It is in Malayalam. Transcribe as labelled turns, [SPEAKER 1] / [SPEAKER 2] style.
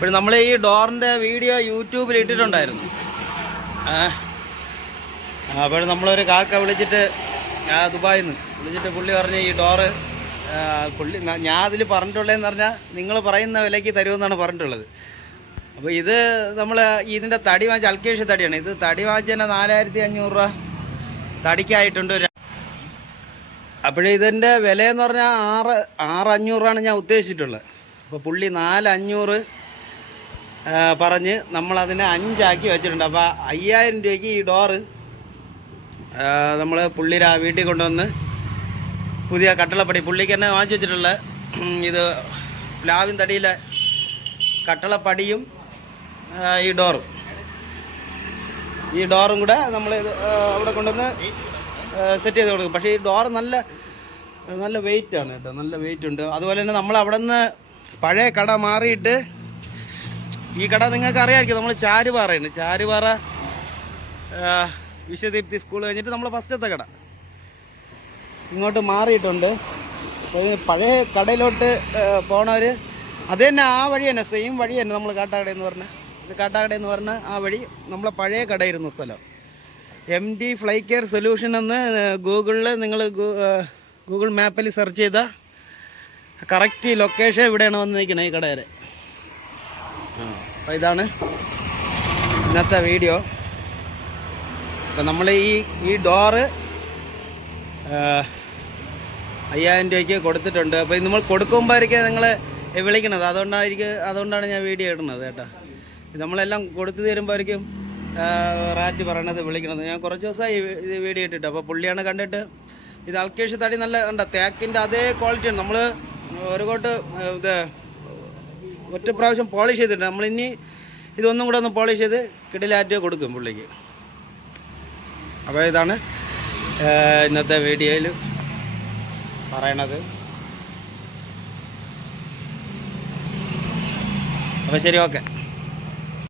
[SPEAKER 1] ഇപ്പോൾ നമ്മൾ ഈ ഡോറിന്റെ വീഡിയോ യൂട്യൂബിൽ ഇട്ടിട്ടുണ്ടായിരുന്നു. അപ്പോൾ നമ്മളൊരു കാക്ക വിളിച്ചിട്ട് ആ ദുബായിൽ നിന്ന് വിളിച്ചിട്ട് പുള്ളി പറഞ്ഞ് ഈ ഡോറ് പുള്ളി ഞാൻ അതിൽ പറഞ്ഞിട്ടുള്ളതെന്ന് പറഞ്ഞാൽ നിങ്ങൾ പറയുന്ന വിലയ്ക്ക് തരുമെന്നാണ് പറഞ്ഞിട്ടുള്ളത്. അപ്പോൾ ഇത് നമ്മൾ ഇതിന്റെ തടി വാങ്ങിച്ച അൽക്കേഷ് തടിയാണ്. ഇത് തടി വാങ്ങിച്ചതിന് നാലായിരത്തി അഞ്ഞൂറ് രൂപ തടിക്കായിട്ടുണ്ട് അപ്പോൾ ഇതിന്റെ വിലയെന്ന് പറഞ്ഞാൽ ആറ് ആറ് അഞ്ഞൂറാണ് ഞാൻ ഉദ്ദേശിച്ചിട്ടുള്ളത്. അപ്പോൾ പുള്ളി നാലഞ്ഞൂറ് പറഞ്ഞ് നമ്മളതിനെ അഞ്ചാക്കി വെച്ചിട്ടുണ്ട്. അപ്പോൾ അയ്യായിരം രൂപയ്ക്ക് ഈ ഡോറ് നമ്മൾ പുള്ളി വീട്ടിൽ കൊണ്ടുവന്ന് പുതിയ കട്ടളപ്പടി പുള്ളിക്ക് തന്നെ വാങ്ങിച്ചു വെച്ചിട്ടുള്ള ഇത് പ്ലാവിൻ തടിയിലെ കട്ടളപ്പടിയും ഈ ഡോറും. ഈ ഡോറും കൂടെ നമ്മൾ ഇത് അവിടെ കൊണ്ടുവന്ന് സെറ്റ് ചെയ്ത് കൊടുക്കും. പക്ഷേ ഈ ഡോറ് നല്ല നല്ല വെയിറ്റ് ആണ് കേട്ടോ. നല്ല വെയിറ്റ് ഉണ്ട്. അതുപോലെ തന്നെ നമ്മൾ അവിടെ നിന്ന് പഴയ കട മാറിയിട്ട് ഈ കട നിങ്ങൾക്ക് അറിയാമായിരിക്കും നമ്മൾ ചാരുപാറയാണ് ചാരുപാറ വിശ്വദീപ്തി സ്കൂൾ കഴിഞ്ഞിട്ട് നമ്മൾ ഫസ്റ്റത്തെ കട. ഇങ്ങോട്ട് മാറിയിട്ടുണ്ട്. പഴയ കടയിലോട്ട് പോണവർ അത് തന്നെ ആ വഴി തന്നെ സെയിം വഴി തന്നെ നമ്മൾ കാട്ടാക്കട എന്ന് പറഞ്ഞ. കാട്ടാക്കട എന്ന് പറഞ്ഞ ആ വഴി നമ്മളെ പഴയ കടയിരുന്ന സ്ഥലം. M D fly care solution എന്ന് ഗൂഗിളിൽ നിങ്ങൾ ഗൂഗിൾ മാപ്പിൽ സെർച്ച് ചെയ്താൽ കറക്റ്റ് ലൊക്കേഷൻ ഇവിടെയാണ് വന്നിരിക്കുന്നത് ഈ കടയിൽ അപ്പോൾ ഇതാണ് ഇന്നത്തെ വീഡിയോ അപ്പം നമ്മൾ ഈ ഈ ഡോറ് അയ്യായിരം രൂപയ്ക്ക് കൊടുത്തിട്ടുണ്ട്. അപ്പോൾ ഇത് നമ്മൾ കൊടുക്കുമ്പോഴായിരിക്കും നിങ്ങൾ വിളിക്കണത്. അതുകൊണ്ടായിരിക്കും അതുകൊണ്ടാണ് ഞാൻ വീഡിയോ ഇടുന്നത് കേട്ടോ. നമ്മളെല്ലാം കൊടുത്തു തരുമ്പോഴായിരിക്കും റാറ്റ് പറയണത് വിളിക്കണത്. ഞാൻ കുറച്ച് ദിവസമായി ഇത് വീഡിയോ ഇട്ടിട്ട്. അപ്പോൾ പുള്ളിയാണ് കണ്ടിട്ട് ഇത് അൽക്കേഷ് തടി നല്ല കണ്ട? തേക്കിന്റെ അതേ ക്വാളിറ്റി ക്വാളിറ്റിയാണ് നമ്മൾ ഒരു കോട്ട് ഇത് ഒറ്റ പ്രാവശ്യം പോളിഷ് ചെയ്തിട്ടുണ്ട്. നമ്മളിനി ഇതൊന്നും കൂടെ ഒന്ന് പോളിഷ് ചെയ്ത് കിടിലാറ്റ് കൊടുക്കും പുള്ളിക്ക്. അപ്പോൾ ഇതാണ് ഇന്നത്തെ വീഡിയോയിൽ പറയണത്. അപ്പോൾ ശരി ഓക്കെ.